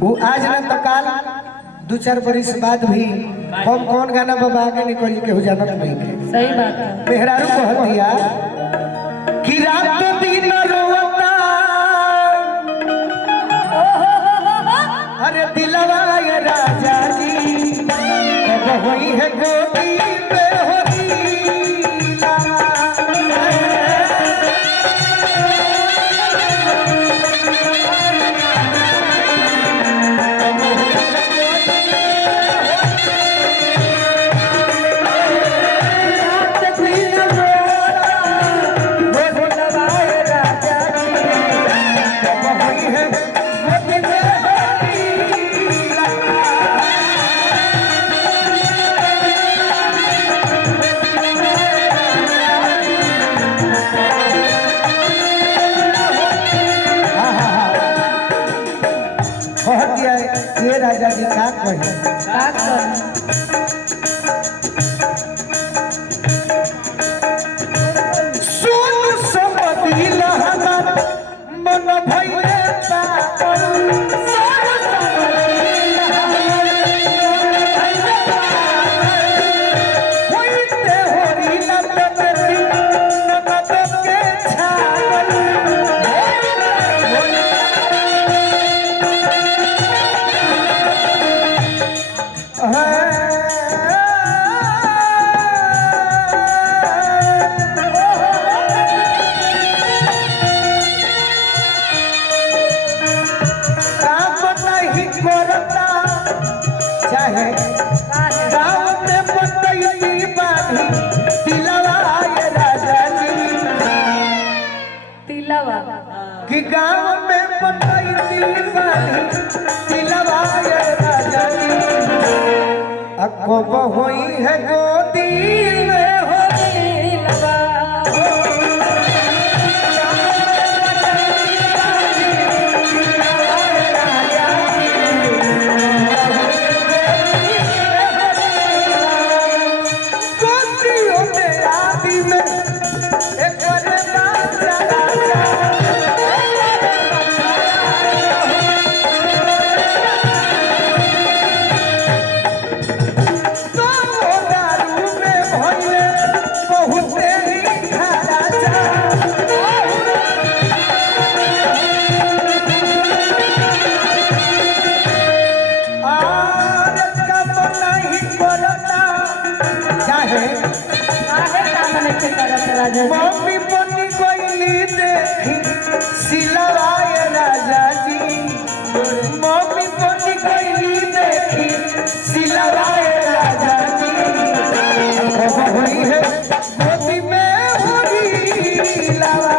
वो आज ना तो काल दो चार बरिस बाद भी हम कौन गाना बाबा आगे निकल के हो जानत नहीं के सही बात है। मेहरारू कहतिया कि रात दिन रोता अरे दिलवा ये राजा जी कब होई है गोदी में होती ये राजा जी का कही सुन समझी लहमत मन भइले पागल होइते होरी नतबेती नतबे छागल चाहे गाँव में पतई बाधी तिलवा ये राजा जी तिलवा कि गाँव में पतई बाधी तिलवा ये राजा जी अकब होई है गोदी में हो तिलवा मम्मी पति कोइली देखी सिलवाए राजा जी मम्मी पति कोइली देखी सिलवाए राजा जी होई है गोदी में होरी लावा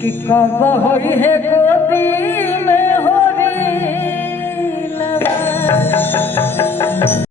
कि कब होई है गोदी में होरी लवा।